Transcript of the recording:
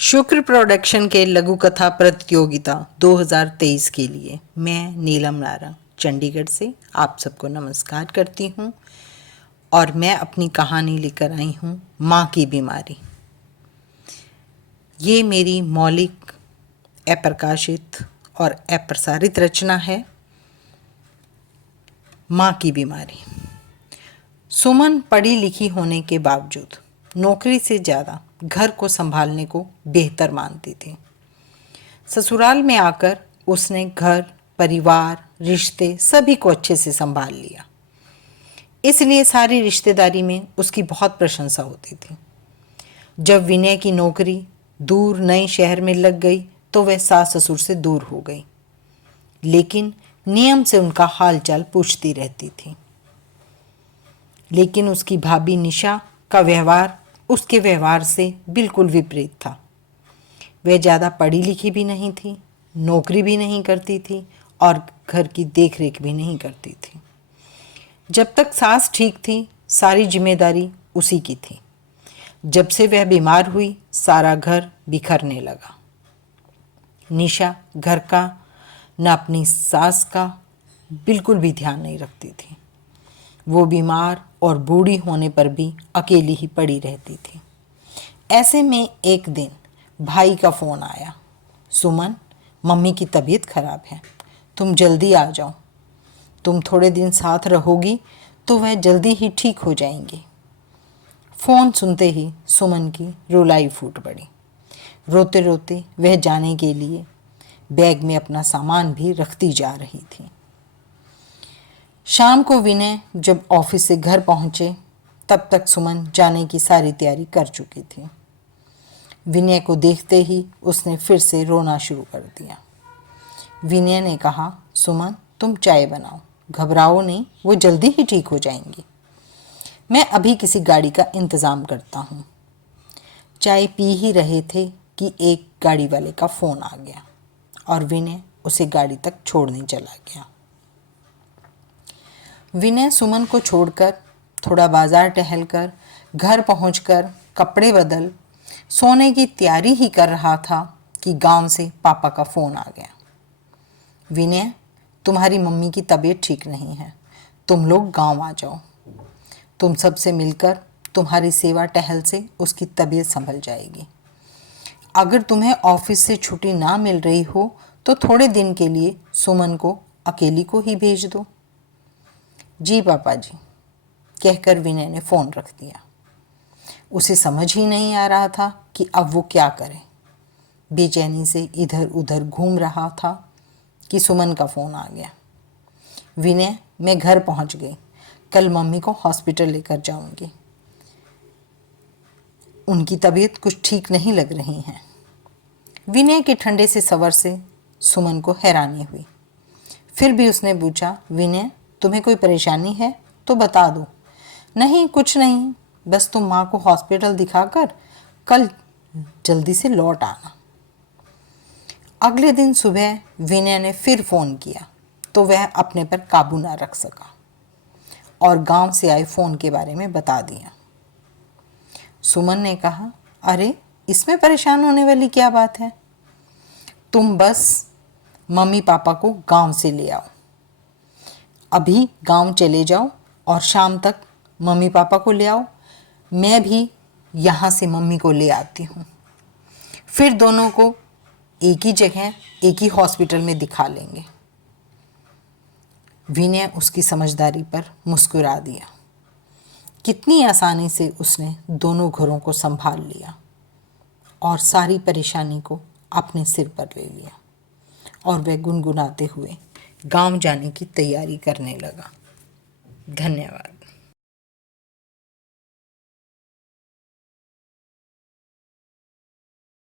शुक्र प्रोडक्शन के लघु कथा प्रतियोगिता 2023 के लिए मैं नीलम नारंग चंडीगढ़ से आप सबको नमस्कार करती हूँ और मैं अपनी कहानी लेकर आई हूँ माँ की बीमारी। ये मेरी मौलिक अप्रकाशित और अप्रसारित रचना है। माँ की बीमारी। सुमन पढ़ी लिखी होने के बावजूद नौकरी से ज़्यादा घर को संभालने को बेहतर मानती थी। ससुराल में आकर उसने घर, परिवार, रिश्ते सभी को अच्छे से संभाल लिया। इसलिए सारी रिश्तेदारी में उसकी बहुत प्रशंसा होती थी। जब विनय की नौकरी दूर नए शहर में लग गई तो वह सास ससुर से दूर हो गई, लेकिन नियम से उनका हालचाल पूछती रहती थी। लेकिन उसकी भाभी निशा का व्यवहार उसके व्यवहार से बिल्कुल विपरीत था। वह ज़्यादा पढ़ी लिखी भी नहीं थी, नौकरी भी नहीं करती थी और घर की देखरेख भी नहीं करती थी। जब तक सास ठीक थी, सारी जिम्मेदारी उसी की थी। जब से वह बीमार हुई, सारा घर बिखरने लगा। निशा घर का न अपनी सास का बिल्कुल भी ध्यान नहीं रखती थी। वो बीमार और बूढ़ी होने पर भी अकेली ही पड़ी रहती थी। ऐसे में एक दिन भाई का फ़ोन आया। सुमन, मम्मी की तबीयत खराब है, तुम जल्दी आ जाओ। तुम थोड़े दिन साथ रहोगी तो वह जल्दी ही ठीक हो जाएंगी। फ़ोन सुनते ही सुमन की रुलाई फूट पड़ी। रोते रोते वह जाने के लिए बैग में अपना सामान भी रखती जा रही थी। शाम को विनय जब ऑफिस से घर पहुंचे तब तक सुमन जाने की सारी तैयारी कर चुकी थी। विनय को देखते ही उसने फिर से रोना शुरू कर दिया। विनय ने कहा, सुमन तुम चाय बनाओ, घबराओ नहीं, वो जल्दी ही ठीक हो जाएंगी। मैं अभी किसी गाड़ी का इंतज़ाम करता हूँ। चाय पी ही रहे थे कि एक गाड़ी वाले का फ़ोन आ गया और विनय उसे गाड़ी तक छोड़ने चला गया। विनय सुमन को छोड़कर थोड़ा बाजार टहलकर घर पहुंचकर कपड़े बदल सोने की तैयारी ही कर रहा था कि गांव से पापा का फ़ोन आ गया। विनय, तुम्हारी मम्मी की तबीयत ठीक नहीं है, तुम लोग गांव आ जाओ। तुम सबसे मिलकर तुम्हारी सेवा टहल से उसकी तबीयत संभल जाएगी। अगर तुम्हें ऑफिस से छुट्टी ना मिल रही हो तो थोड़े दिन के लिए सुमन को अकेली को ही भेज दो। जी पापा जी, कहकर विनय ने फ़ोन रख दिया। उसे समझ ही नहीं आ रहा था कि अब वो क्या करे। बेचैनी से इधर उधर घूम रहा था कि सुमन का फ़ोन आ गया। विनय, मैं घर पहुंच गई, कल मम्मी को हॉस्पिटल लेकर जाऊंगी। उनकी तबीयत कुछ ठीक नहीं लग रही है। विनय के ठंडे से सवर से सुमन को हैरानी हुई। फिर भी उसने पूछा, विनय तुम्हें कोई परेशानी है तो बता दो। नहीं कुछ नहीं, बस तुम माँ को हॉस्पिटल दिखाकर कल जल्दी से लौट आना। अगले दिन सुबह विनय ने फिर फ़ोन किया तो वह अपने पर काबू ना रख सका और गांव से आए फ़ोन के बारे में बता दिया। सुमन ने कहा, अरे इसमें परेशान होने वाली क्या बात है, तुम बस मम्मी पापा को गांव से ले आओ। अभी गांव चले जाओ और शाम तक मम्मी पापा को ले आओ। मैं भी यहाँ से मम्मी को ले आती हूँ, फिर दोनों को एक ही जगह एक ही हॉस्पिटल में दिखा लेंगे। विनय उसकी समझदारी पर मुस्कुरा दिया। कितनी आसानी से उसने दोनों घरों को संभाल लिया और सारी परेशानी को अपने सिर पर ले लिया और वह गुनगुनाते हुए गांव जाने की तैयारी करने लगा। धन्यवाद।